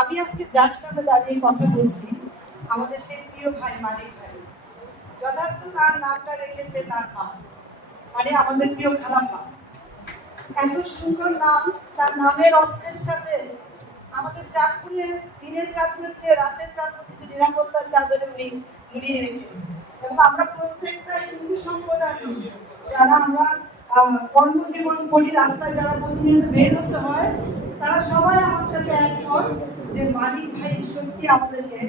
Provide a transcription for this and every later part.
আমি আজকে যার সামনে দাঁড়িয়ে কথা বলছি আমাদের সেই প্রিয় ভাই মানিক ভাই। যথার্থ তার নামটা রেখেছে তার মা, মানে আমাদের প্রিয় খালাম্মা। এত সুন্দর নাম, তার নামের অর্থের সাথে আমাদের চাঁদপুরের দিনের চাঁদপুরের চেয়ে রাতের চাঁদপুর কিন্তু নিরাপত্তার চাদরে উনি মুড়িয়ে রেখেছে। এবং আমরা প্রত্যেকটা হিন্দু সম্প্রদায়ের লোক যারা আমরা কর্মজীবন করি, রাস্তায় যারা প্রতিনিয়ত বের হতে হয়, তারা সবাই আমার সাথে একমত যে মানিক ভাই সত্যি আমাদেরকে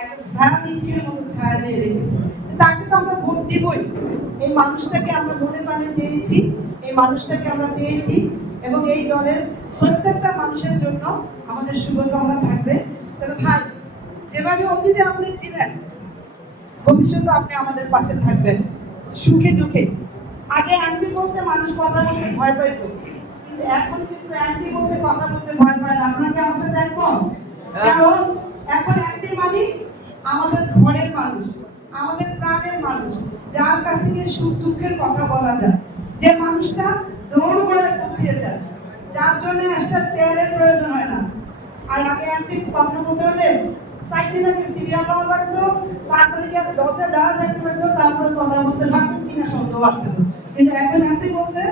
একটা ছায়ানিকের মতো ছায়া দিয়ে রেখেছে। তাকে তো আমরা ভোট দিবই। এই মানুষটাকে আমরা মনে প্রাণে চেয়েছি, এই মানুষটাকে আমরা পেয়েছি, এবং এই দলের প্রত্যেকটা মানুষের জন্য আমাদের শুভকামনা থাকবে। তবে ভাই, যেভাবে অতীতে আপনি ছিলেন, ভবিষ্যতে আপনি আমাদের পাশে থাকবেন সুখে দুঃখে। আগে অ্যান্টি বলতে মানুষ কথা বলতে ভয় পাইত, কিন্তু এখন কিন্তু অ্যান্টি বলতে কথা বলতে ভয় পায় না। আপনাকে আমার সাথে একমত? কারণ এখন অ্যান্টি মানে আমাদের ঘরের মানুষ, আমাদের প্রাণের মানুষ, যার কাছে গিয়ে সুখ দুঃখের কথা বলা যায়, যে মানুষটা দৌড় বেড়ায় পৌঁছিয়ে যায়, যার জন্য একটা চেয়ারের প্রয়োজন হয় না। আর আগে এমপি কথা বলতে হলে সাইকেল আগে সিরিয়াল নেওয়া লাগতো, তারপরে গিয়ে দরজা দাঁড়া থাকতে লাগতো, তারপরে কথা বলতে থাকতেন কিনা সন্দেহ আছে। কিন্তু এখন এমপি বলতে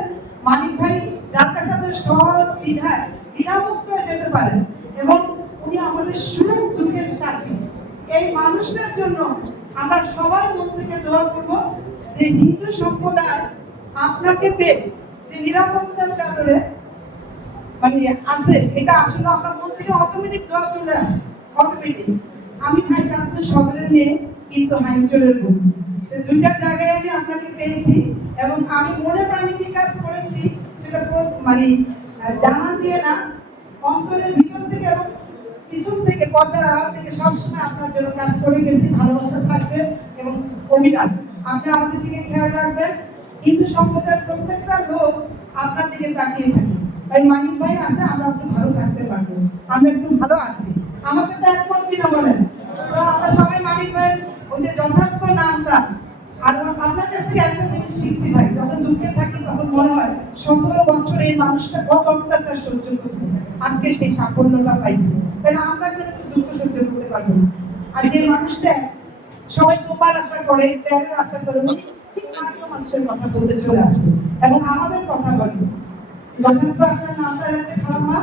মানিক ভাই, যার কাছে আপনি সব দ্বিধামুক্ত হয়ে যেতে পারেন, এবং উনি আমাদের সুখ দুঃখের সাথী। এই মানুষটার জন্য আমরা সবাই মন থেকে দোয়া করবো যে হিন্দু সম্প্রদায় আপনাকে পেয়ে যে নিরাপত্তার চাদরে মানে আছে, এটা আসলে আপনার মন থেকে অটোমেটিক দোয়া চলে আসে, অটোমেটিক। আমি ভাই চাঁদপুর শহরে নিয়ে কিন্তু হাইচরের বোন, দুইটা জায়গায় আমি আপনাকে পেয়েছি, এবং আমি মনে প্রাণে কি কাজ করেছি সেটা মানে জানান দিয়ে না, অন্তরের ভিতর থেকে এবং পিছন থেকে, পর্দার আড়াল থেকে সবসময় আপনার জন্য কাজ করে গেছি। ভালোবাসা থাকবে এবং অভিনয়, আপনি আমাদের দিকে খেয়াল রাখবেন। হিন্দু সম্প্রদায়ের প্রত্যেকটা লোক আপনার দিকে তাকিয়ে থাকে। তাই মানিক ভাই আছে, আমরা একটু ভালো থাকতে পারবো, আমরা একটু ভালো আছি। আমার সাথে একমত কিনা বলেন? তো আমরা সবাই মানিক ভাইয়ের ওই যে যথার্থ নামটা, আর আপনার কাছ থেকে একটা জিনিস শিখছি ভাই, যখন দুঃখে থাকি তখন মনে হয় 17 বছর এই মানুষটা কত অত্যাচার সহ্য করছে, আজকে সেই সাফল্যটা পাইছে, তাহলে আমরা কেন দুঃখ সহ্য করতে পারবো না? আর যে মানুষটা সবাই সোপার আশা করে, চেয়ারের আশা করে, উনি ঠিক মানুষের কথা বলতে চলে আসে এবং আমাদের কথা বলে। যথার্থ আপনার নামটা আছে খালাম্মা,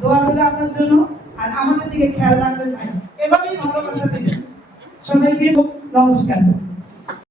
দোয়া হলো আপনার জন্য, আর আমাদের দিকে খেয়াল রাখবেন ভাই, এভাবেই ভালোবাসা দেবেন সবাইকে। নমস্কার।